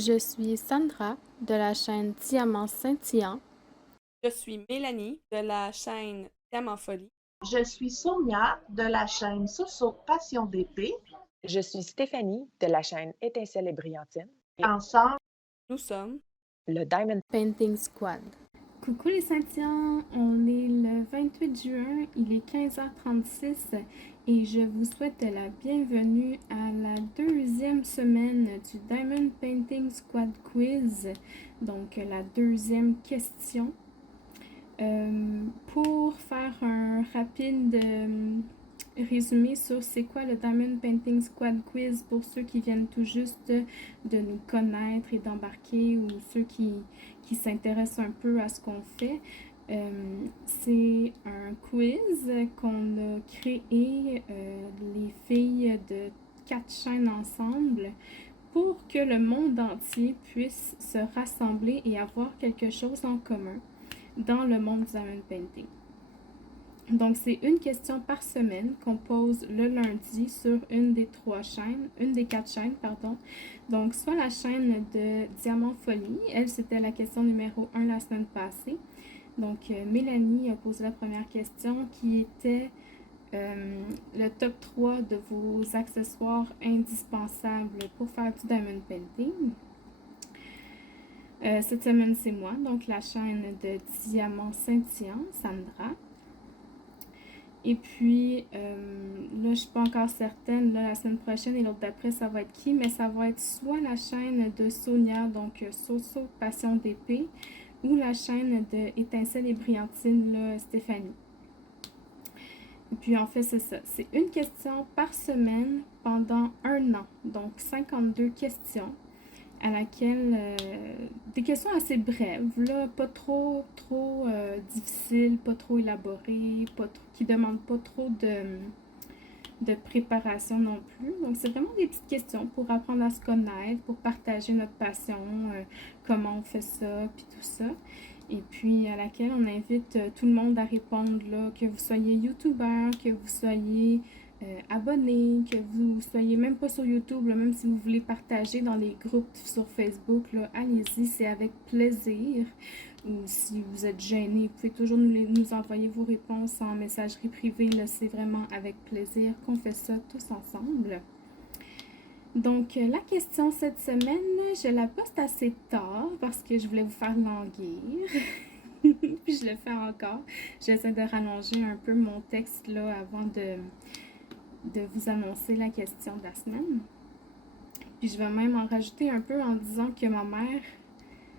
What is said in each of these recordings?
Je suis Sandra de la chaîne Diamant Scintillant. Je suis Mélanie de la chaîne Diamant Folie. Je suis Sonia de la chaîne Soso Passion d'épée. Je suis Stéphanie de la chaîne Étincelle et Brillantine. Ensemble, Nous sommes Le Diamond Painting Squad. Coucou les Scintillants, on est le 28 juin, il est 15h36 et je vous souhaite la bienvenue à la deuxième semaine du Diamond Painting Squad Quiz, donc la deuxième question. Pour faire un rapide résumé sur c'est quoi le Diamond Painting Squad Quiz pour ceux qui viennent tout juste de nous connaître et d'embarquer ou ceux qui s'intéressent un peu à ce qu'on fait. C'est un quiz qu'on a créé, les filles de 4 chaînes ensemble, pour que le monde entier puisse se rassembler et avoir quelque chose en commun dans le monde du diamond painting. Donc, c'est une question par semaine qu'on pose le lundi sur une des 4 chaînes, pardon. Donc, soit la chaîne de Diamant Folie, elle, c'était la question numéro 1 la semaine passée. Donc, Mélanie a posé la première question qui était le top 3 de vos accessoires indispensables pour faire du diamond painting. Cette semaine, c'est moi, donc la chaîne de Diamant Scintillant, Sandra. Et puis, là, je ne suis pas encore certaine, là, la semaine prochaine et l'autre d'après, ça va être qui? Mais ça va être soit la chaîne de Sonia, donc Soso Passion d'épée, ou la chaîne de Étincelle et Brillantine, là, Stéphanie. Et puis, en fait, c'est ça. C'est une question par semaine pendant 1 an, donc 52 questions, à laquelle des questions assez brèves, là, pas trop difficiles, pas trop élaborées, qui demandent pas trop de préparation non plus. Donc, c'est vraiment des petites questions pour apprendre à se connaître, pour partager notre passion, comment on fait ça, puis tout ça. Et puis, à laquelle on invite tout le monde à répondre, là, que vous soyez youtubeur, que vous soyez abonné, que vous soyez même pas sur YouTube, là, même si vous voulez partager dans les groupes sur Facebook, là, allez-y, c'est avec plaisir. Ou si vous êtes gêné, vous pouvez toujours nous envoyer vos réponses en messagerie privée, là, c'est vraiment avec plaisir qu'on fait ça tous ensemble. Donc, la question cette semaine, je la poste assez tard parce que je voulais vous faire languir. Puis je le fais encore. J'essaie de rallonger un peu mon texte là avant de vous annoncer la question de la semaine. Puis je vais même en rajouter un peu en disant que ma mère,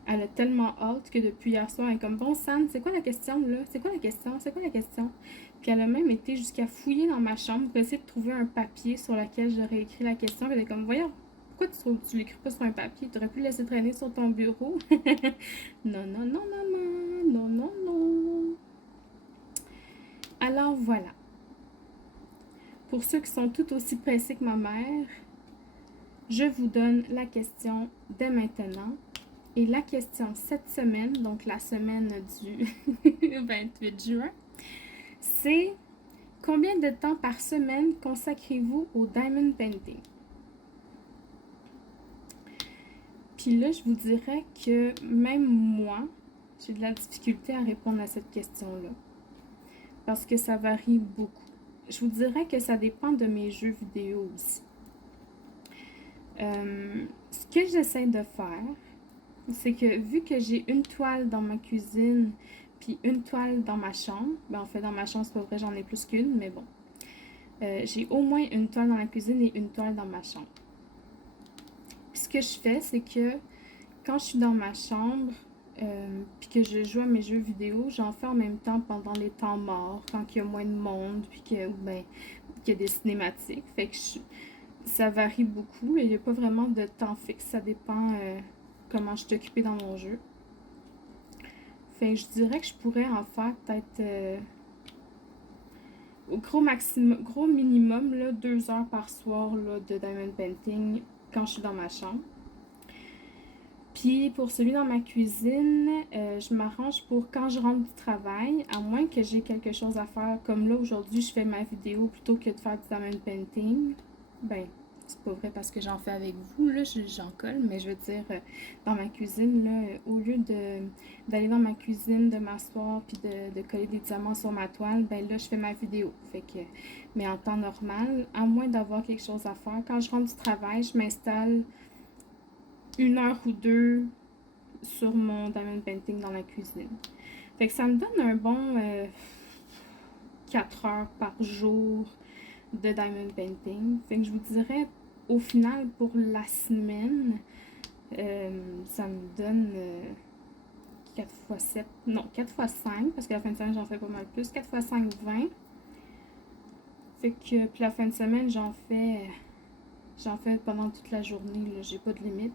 elle a tellement hâte que depuis hier soir, elle est comme « Bon, Sam, c'est quoi la question, là? C'est quoi la question? C'est quoi la question? » Puis elle a même été jusqu'à fouiller dans ma chambre pour essayer de trouver un papier sur lequel j'aurais écrit la question. Elle est comme « Voyons, pourquoi tu l'écris pas sur un papier? Tu aurais pu le laisser traîner sur ton bureau. » Non, non, non, maman. Non, non, non. Alors voilà. Pour ceux qui sont tout aussi pressés que ma mère, je vous donne la question dès maintenant. Et la question cette semaine, donc la semaine du 28 juin, c'est combien de temps par semaine consacrez-vous au diamond painting? Puis là, je vous dirais que même moi, j'ai de la difficulté à répondre à cette question-là. Parce que ça varie beaucoup. Je vous dirais que ça dépend de mes jeux vidéo aussi. Ce que j'essaie de faire, c'est que vu que j'ai une toile dans ma cuisine puis une toile dans ma chambre, ben en fait dans ma chambre c'est pas vrai, j'en ai plus qu'une, mais bon. J'ai au moins une toile dans la cuisine et une toile dans ma chambre. Puis ce que je fais, c'est que quand je suis dans ma chambre, puis que je joue à mes jeux vidéo, j'en fais en même temps pendant les temps morts, quand il y a moins de monde, puis qu'il y a des cinématiques. Fait que ça varie beaucoup, il n'y a pas vraiment de temps fixe, ça dépend comment je suis occupée dans mon jeu. Fait que je dirais que je pourrais en faire peut-être au gros minimum, là, 2 heures par soir là, de diamond painting quand je suis dans ma chambre. Puis pour celui dans ma cuisine, je m'arrange pour quand je rentre du travail, à moins que j'ai quelque chose à faire. Comme là, aujourd'hui, je fais ma vidéo plutôt que de faire du diamond painting. Ben, c'est pas vrai parce que j'en fais avec vous, là, j'en colle, mais je veux dire, dans ma cuisine, là, au lieu d'aller dans ma cuisine, de m'asseoir puis de coller des diamants sur ma toile, ben là, je fais ma vidéo. Fait que, mais en temps normal, à moins d'avoir quelque chose à faire, quand je rentre du travail, je m'installe 1 heure ou 2 sur mon diamond painting dans la cuisine. Fait que ça me donne un bon 4 heures par jour de diamond painting. Fait que je vous dirais, au final, pour la semaine, ça me donne 4 x 7, non, 4 x 5, parce que la fin de semaine, j'en fais pas mal plus. 4 x 5, 20. Fait que, puis la fin de semaine, j'en fais pendant toute la journée, là, j'ai pas de limite.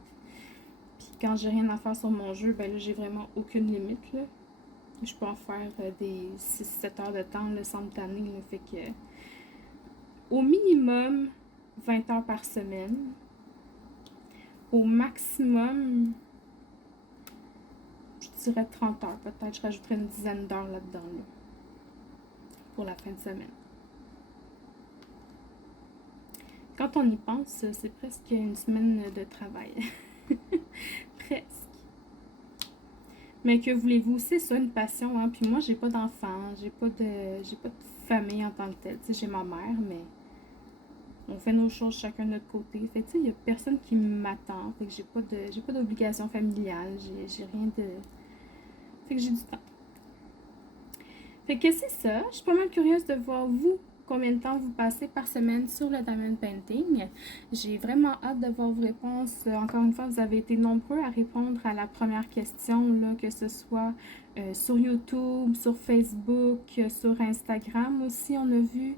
Puis quand j'ai rien à faire sur mon jeu, ben là, j'ai vraiment aucune limite, là. Je peux en faire des 6-7 heures de temps, là, sans me tanner, là. Fait que, au minimum, 20 heures par semaine. Au maximum, je dirais 30 heures. Peut-être je rajouterais une dizaine d'heures là-dedans, là, pour la fin de semaine. Quand on y pense, c'est presque une semaine de travail. Presque. Mais que voulez-vous, c'est ça une passion, hein. Puis moi, j'ai pas d'enfants, j'ai pas de famille en tant que telle. Tu sais, j'ai ma mère, mais on fait nos choses chacun de notre côté. Fait que tu sais, il y a personne qui m'attend. Fait que j'ai pas d'obligation familiale, j'ai rien de... Fait que j'ai du temps. Fait que c'est ça. Je suis pas mal curieuse de voir vous combien de temps vous passez par semaine sur le diamond painting. J'ai vraiment hâte de voir vos réponses. Encore une fois, vous avez été nombreux à répondre à la première question, là, que ce soit sur YouTube, sur Facebook, sur Instagram aussi, on a vu.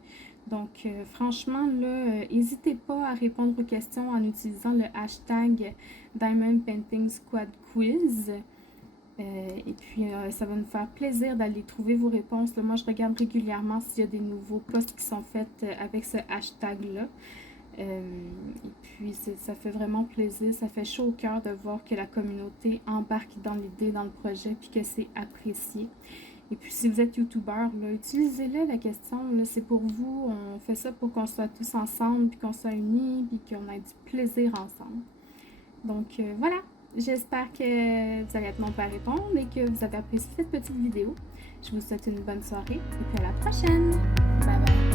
Donc, franchement, là, n'hésitez pas à répondre aux questions en utilisant le hashtag Diamond Painting Squad Quiz. Et puis, ça va nous faire plaisir d'aller trouver vos réponses. Là, moi, je regarde régulièrement s'il y a des nouveaux posts qui sont faits avec ce hashtag-là. Et puis, ça fait vraiment plaisir. Ça fait chaud au cœur de voir que la communauté embarque dans l'idée, dans le projet, puis que c'est apprécié. Et puis, si vous êtes youtubeur, utilisez-le, la question. C'est pour vous. On fait ça pour qu'on soit tous ensemble, puis qu'on soit unis, puis qu'on ait du plaisir ensemble. Donc, voilà. J'espère que vous allez être nombreux à répondre et que vous avez apprécié cette petite vidéo. Je vous souhaite une bonne soirée et puis à la prochaine. Bye bye.